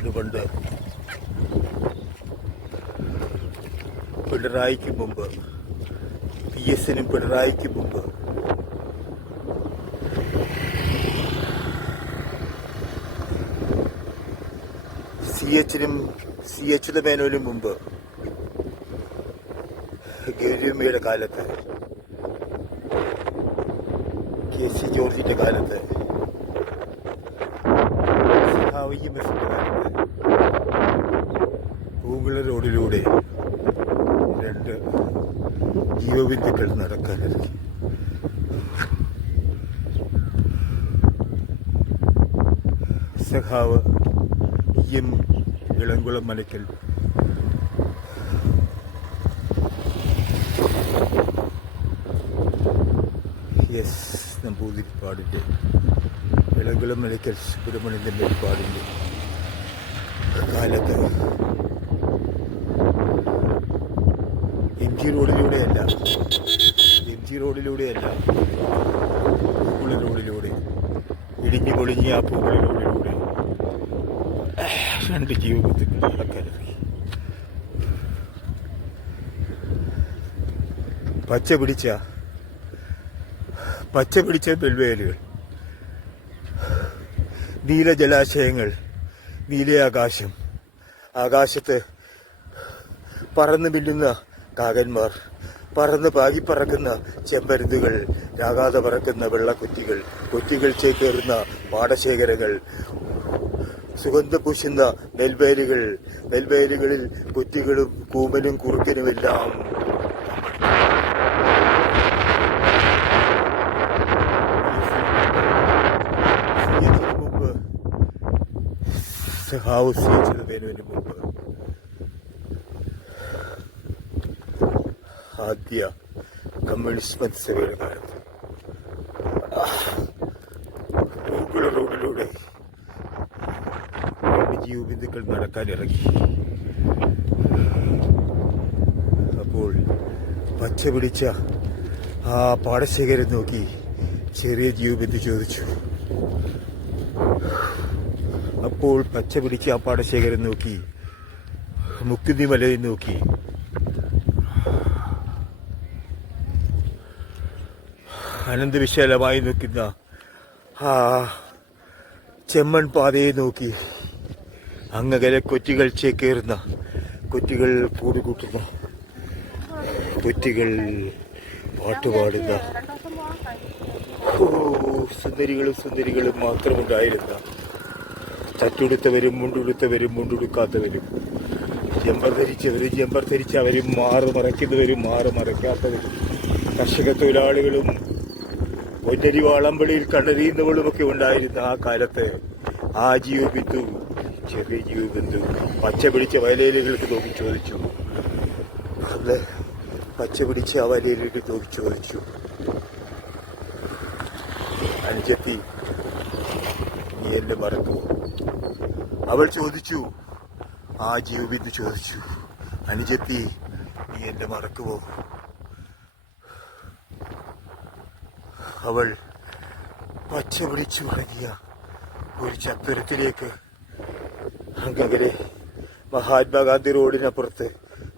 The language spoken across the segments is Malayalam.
ഇതുകൊണ്ട് പിണറായിക്ക് മുമ്പ്, PS നും പിണറായിക്ക് മുമ്പ് CH മേനോനും മുമ്പ് ഗൗരിയമ്മയുടെ കാലത്ത്, KC ജോർജിന്റെ കാലത്ത്, EMSന്റെ കാലത്ത് പൂങ്കുള റോഡിലൂടെ 2 ജീവബിന്ദുക്കൾ നടക്കാനിറങ്ങി. സഖാവ് EM ഇളംകുളം മനക്കൽ നമ്പൂതിരിപ്പാടിൻ്റെ, ഇളംകുളം മനക്കൽ സുബ്രഹ്മണ്യൻ്റെ മേൽപ്പാടിൻ്റെ കാലത്ത് MG റോഡിലൂടെയല്ല, പൂക്കുള റോഡിലൂടെ, ഇടിഞ്ഞു പൊളിഞ്ഞ ആ പൂക്കുള റോഡിലൂടെ 2 ജീവബന്ധുക്കൾ നടക്കാനിറങ്ങി. പച്ച പിടിച്ച നെൽവയലുകൾ, നീല ജലാശയങ്ങൾ, നീലയാകാശം, ആകാശത്ത് പറന്ന് മിന്നുന്ന കാകന്മാർ, പറന്ന് പാകിപ്പറക്കുന്ന ചെമ്പരുന്തുകൾ, രാഗാതെ പറക്കുന്ന വെള്ളക്കുറ്റികൾ, കൊറ്റികൾ ചേക്കേറുന്ന പാടശേഖരങ്ങൾ, സുഗന്ധം പൂശുന്ന നെൽവയലുകളിൽ കുറ്റികളും കൂമ്പനും കുറുക്കനുമെല്ലാം മുമ്പ്, മേനോന് മുമ്പ് ആദ്യ കമ്മ്യൂണിസ്റ്റ് മന്ത്രിസഭയുടെ കാലത്ത് പൂക്കുള റോഡിലൂടെ ജീവബിന്ദുക്കൾ നടക്കാനിറങ്ങി. അപ്പോൾ പച്ച പിടിച്ച ആ പാടശേഖരം നോക്കി ചെറിയ ജീവബിന്ദു ചോദിച്ചു. അപ്പോൾ പച്ച പിടിച്ച ആ പാടശേഖരം നോക്കി, മുക്കുന്നി മലയെ നോക്കി, അനന്തവിശാലമായി നിൽക്കുന്ന ആ ചെമ്മൺ പാതയെ നോക്കി, അങ്ങകലെ കൊറ്റികൾ ചേക്കേറുന്ന, കൊറ്റികൾ കൂടുകൂട്ടുന്ന, കൊറ്റികൾ പാട്ടുപാടുന്ന, സുന്ദരികളും മാത്രമുണ്ടായിരുന്ന, തട്ടുടുത്തവരും മുണ്ടുടുക്കാത്തവരും, ജമ്പർ ധരിച്ചവരും മറയ്ക്കുന്നവരും മറയ്ക്കാത്തവരും, കർഷക തൊഴിലാളികളും പൊന്നരി വാളമ്പളിയിൽ കണ്ണറിയുന്നവളുമൊക്കെ ഉണ്ടായിരുന്ന ആ കാലത്ത് ആ ജീവബിന്ദു, ചെറിയ ജീവബിന്ദു പച്ച പിടിച്ച വയലേലുകൾക്ക് നോക്കി ചോദിച്ചു. അന്ന് പച്ച പിടിച്ച ആ വയലേലുകൾക്ക് നോക്കി ചോദിച്ചു, അനുജത്തി നീ എന്നെ മറക്കുമോ? അവൾ ചോദിച്ചു, ആ ജീവബിന്ദു ചോദിച്ചു, അനുജത്തി നീ എന്നെ മറക്കുമോ? അവൾ പച്ച പിടിച്ചു തുടങ്ങിയ ഒരു ചത്തുരത്തിലേക്ക്, അങ്ങകലെ മഹാത്മാഗാന്ധി റോഡിനപ്പുറത്ത്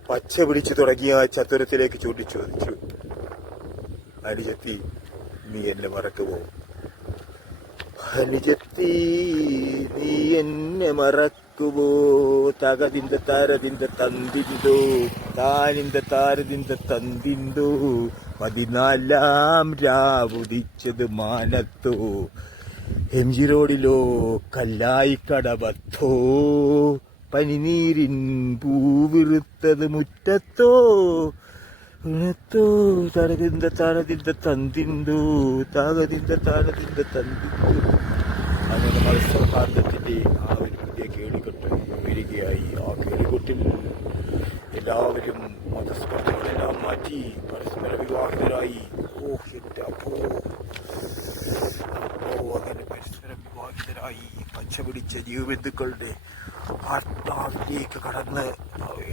പച്ച പിടിച്ചു തുടങ്ങിയ ആ ചത്തുരത്തിലേക്ക് ചോദിച്ചു, അനുജത്തി നീ എന്നെ മറക്കുമോ? അനുജത്തി നീ എന്നെ മറക്കുമോ? തകതിന്റെ താരതിന്റെ തന്തിന്തോ, താനിന്റെ താരതിന്റെ തന്തിന്തോ, 14 രാവുദിച്ചത് മാനത്തോ, MG റോഡിലോ കല്ലായി കടവത്തോ, പനിനീരിൻ പൂവിറുത്തത് മുറ്റത്തോ, ഉണത്തോ, തരതിന്റെ തന്തിന്തോ, താകതിന്റെ തന്തിന്തോ. അങ്ങനെ മത്സൗഹാർദ്ദത്തിന്റെ ആ ഒരു പുതിയ കേളികൊട്ട് വരികയായി. ആ കേളികൊട്ടിൽ എല്ലാവരും മതസ്പർദ്ധകളെല്ലാം മാറ്റി പരസ്പര വിവാഹിതരായി. അങ്ങനെ പരസ്പര വിവാഹിതരായി. പച്ച പിടിച്ച ജീവബന്ധുക്കളുടെ ആത്മാവിലേക്ക് കടന്ന്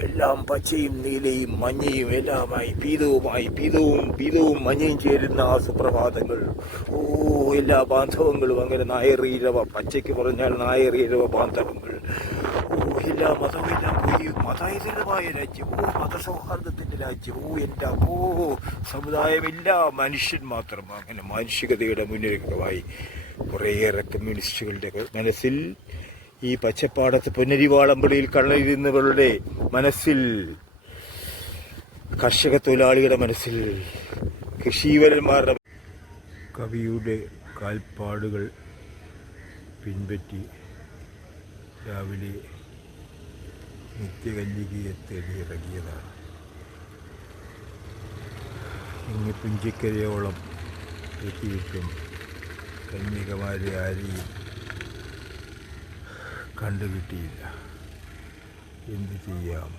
എല്ലാം പച്ചയും നീലയും മഞ്ഞയും എല്ലാമായി പീതവും മഞ്ഞയും ചേരുന്ന ആ സുപ്രഭാതങ്ങൾ. ഓ, എല്ലാ ബാന്ധവങ്ങളും അങ്ങനെ നായറീരവ, പച്ചയ്ക്ക് പറഞ്ഞാൽ നായറീരവ ബാന്ധവങ്ങൾ. ഓ, എല്ലാ മതവും എല്ലാം പോയി മതേതരമായ രാജ്യം. ഓ, മതസൗഹാർദ്ദത്തിൻ്റെ രാജ്യം. ഓ, എൻ്റെ സമുദായമില്ല, മനുഷ്യൻ മാത്രം. അങ്ങനെ മാനുഷികതയുടെ മുന്നൊരുക്കമായി കുറേയേറെ കമ്മ്യൂണിസ്റ്റുകളുടെ മനസ്സിൽ, ഈ പച്ചപ്പാടത്ത് പൊന്നരിവാളമ്പളിയിൽ കടലിരുന്നവരുടെ മനസ്സിൽ, കർഷക തൊഴിലാളികളുടെ മനസ്സിൽ, കൃഷീവരന്മാരുടെ കവിയുടെ കാൽപ്പാടുകൾ പിൻപറ്റി രാവിലെ നിത്യകന്യകയെ തേടി ഇറങ്ങിയതാണ്. ഇങ്ങ് പുഞ്ചിക്കരയോളം എത്തിയിട്ടും കന്യകമാരെ ആരെയും കണ്ടുകിട്ടിയില്ല. എന്തു ചെയ്യാം,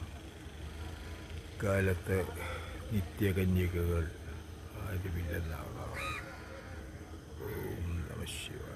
കാലത്ത് നിത്യകന്യകകൾ ആരുമില്ലെന്നാകാം. ഓം നമഃ ശിവായ.